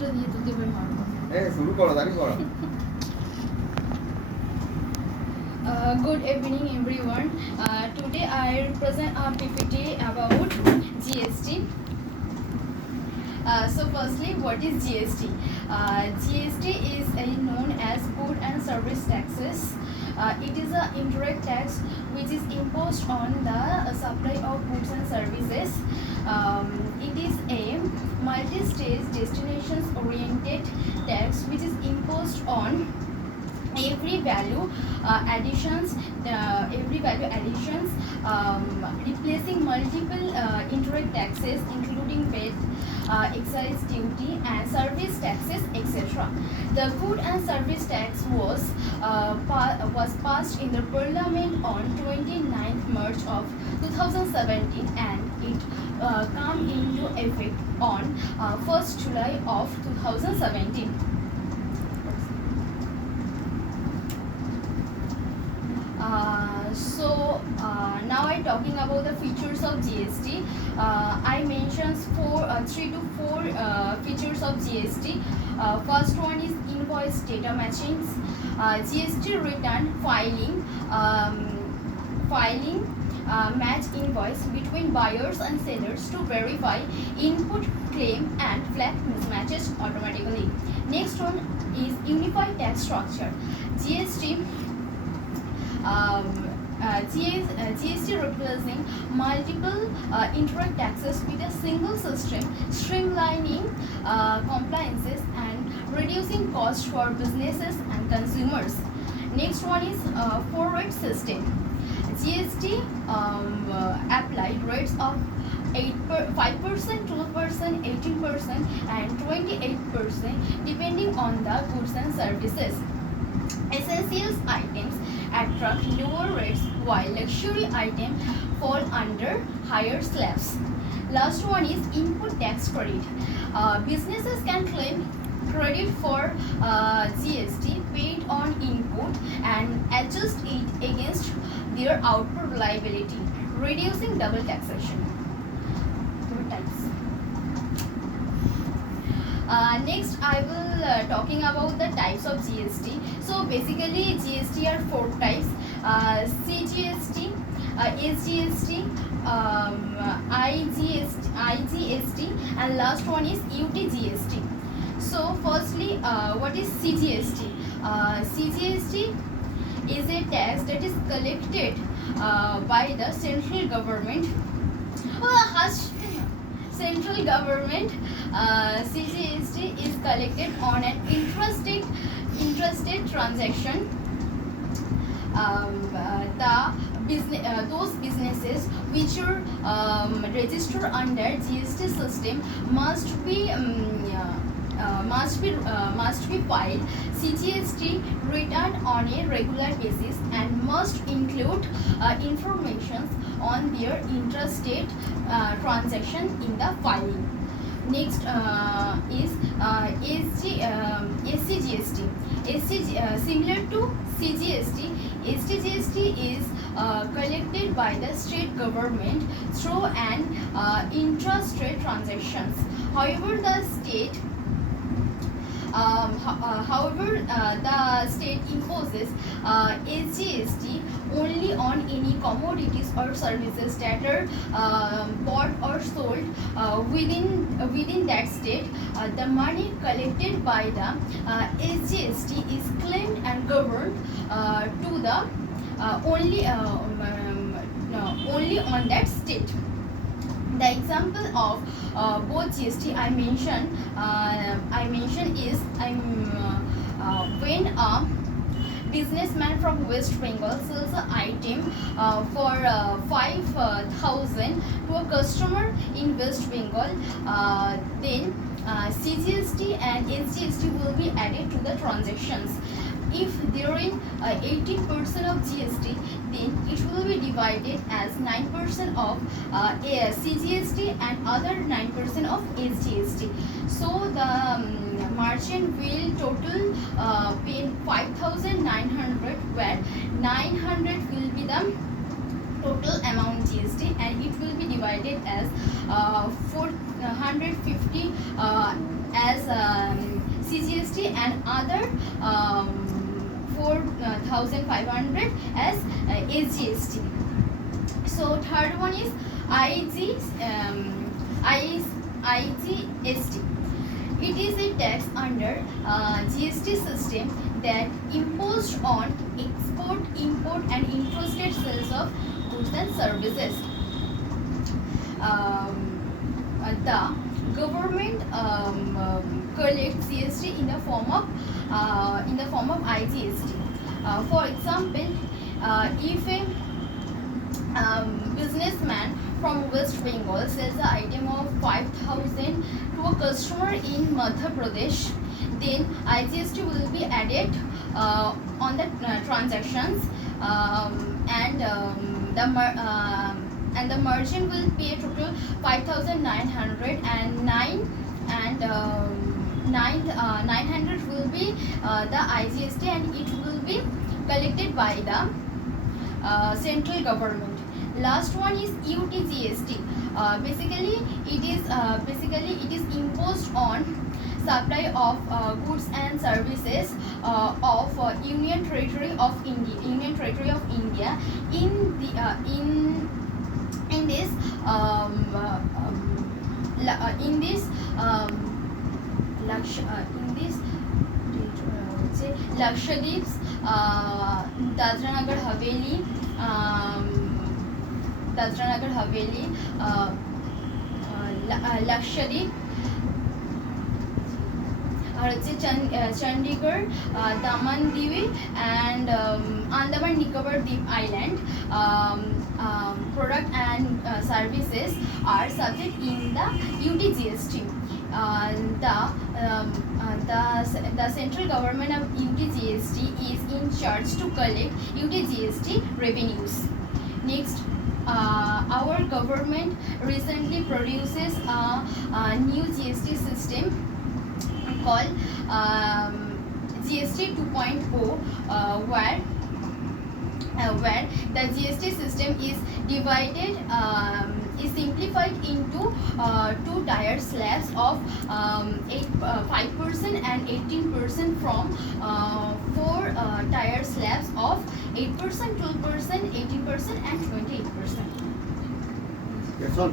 একটা দিয়ে তোকে বের মারবো। শুরু করো দাঁড়ি করো। Good evening everyone. Today I present a PPT about GST. So firstly, what is GST? GST is known as Good and Service Taxes. It is an indirect tax which is imposed on the supply of goods and services. It is a multi-stage destinations oriented tax which is imposed on every value additions, replacing multiple indirect taxes including VAT, excise duty and service taxes, etc. The good and service tax was passed in the parliament on 29th March of 2017 and it come into effect on 1st July of 2017. Now I talking about the features of GST. I mentions 3 to 4 features of GST. First one is invoice data matchings, GST return filing, match invoice between buyers and sellers to verify input, claim and flag mismatches automatically. Next one is unified tax structure. GST replacing multiple indirect taxes with a single system, streamlining compliances and reducing costs for businesses and consumers. Next one is forward system. GST applied rates of 5%, 12%, 18% and 28% depending on the goods and services. Essentials items attract lower rates while luxury items fall under higher slabs. Last one is input tax credit. Businesses can claim credit for GST paid on input and adjust it against their output liability, reducing double taxation. Two types. Next I will talking about the types of GST. So basically GST are 4 types: CGST, SGST, IGST and last one is UTGST. So firstly, what is CGST? CGST is a tax that is collected by the central government. Central government. CGST is collected on an intrastate transaction. Those businesses which are registered under GST system must be filed CGST return on a regular basis and must include information on their intrastate transaction in the filing. Next is SCGST. Similar to CGST, SCGST is collected by the state government through an intrastate transactions. However, the state imposes SGST only on any commodities or services that are bought or sold within that state. The money collected by the SGST is claimed and governed to the only on that state. The example of both GST I mention is when a businessman from West Bengal sells an item for 5,000 to a customer in West Bengal, then CGST and SGST will be added to the transactions. If there is 18% of GST, then it will be divided as 9% of CGST and other 9% of SGST. So the merchant will total pay 5,900, where 900 will be the total amount GST and it will be divided as 450 as and other 4,500 as SGST. So third one is IGST. It is a tax under GST system that imposed on export, import and intrastate sales of goods and services. The government collects GST in the form of IGST. For example, if a businessman from West Bengal sells an item of 5,000 to a customer in Madhya Pradesh, then IGST will be added on the transactions, and the merchant will pay total 5,909, and 900 will be the IGST, and it will be collected by the central government. Last one is UTGST. Basically it is imposed on supply of goods and services of Union Territory of India in this Lakshadweep, Dadra Nagar Haveli, Lakshadweep, Chandigarh, Daman Divi and Andaman Nicobar Deep Island product and services are subject in the UTGST. The central government of UTGST is in charge to collect UTGST revenues. Next, our government recently produces a new GST system called GST 2.0, where the GST system is divided, is simplified into two tier slabs of 5% and 18% from four tier slabs of 8%, 12%, 18% and 28%. That's all.